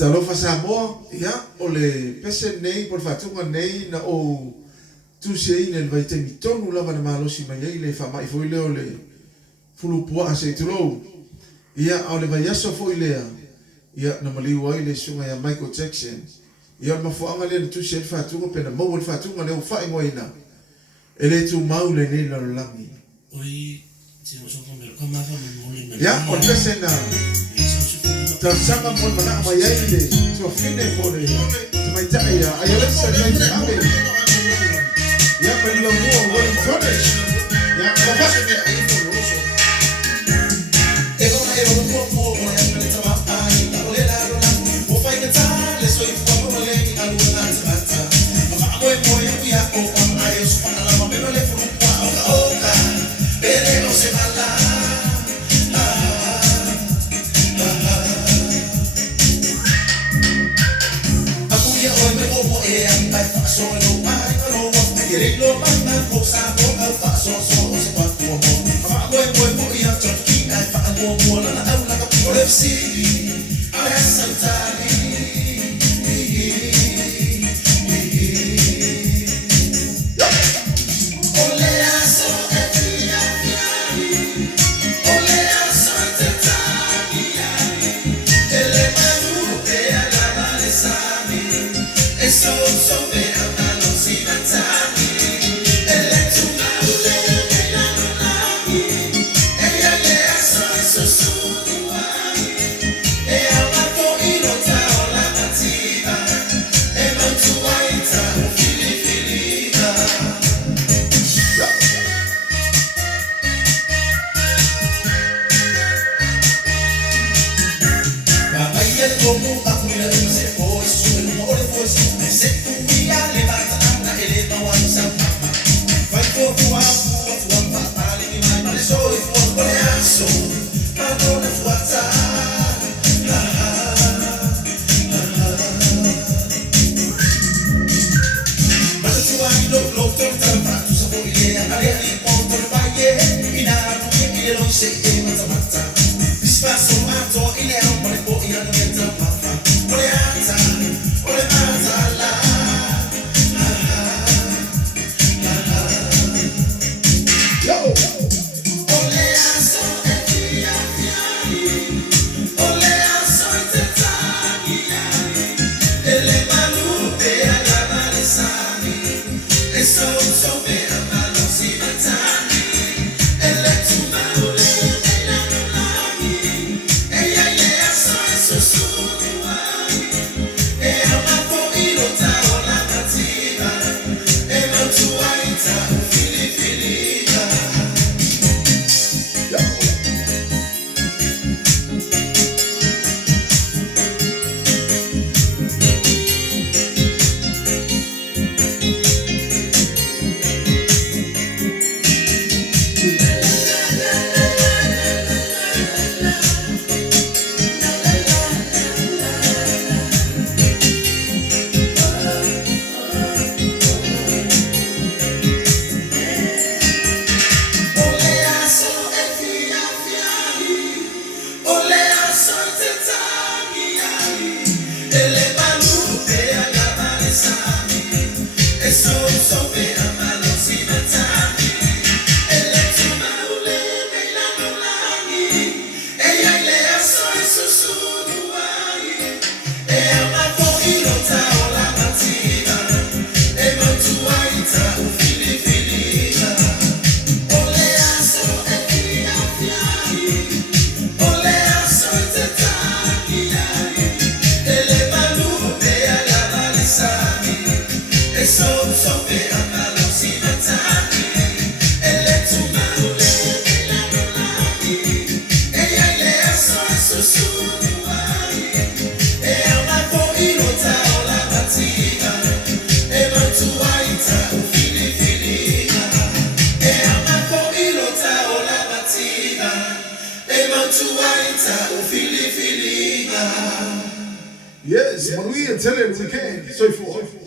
Talofa Samoa, ia, o le pese nei, por fatunga nei, na o tu sei nel vai te mitonu lava na malosi mai ei le whamai foi leo le fulupua a se tulou. Ia, au le vai aso foi lea, ia, na maliu ai le sunga ya Michael Jackson. Ia, le mafuanga le na tu sei fatunga, pena mau le fatunga leo whae ngoina. E le tu mau le nei lalo langi. Oi, tino sopo mero kamafa mole na. Ia, o le pese na. Ta sanga mo mana mai ai le, tu fine mo le, tu mai tai ya, ai le sa mai ame. Ya pa lo mo o le fone. Ya ka fa se ai fo roso. E lo mo o ya me tama ai, o le la la, o fai que ta, le soy fo mo le ni alu na tata. Ma mo ya o ai o fa la mo me le fo o ka. Bere no se mala. Yes, Maria, tell him we can. So forth.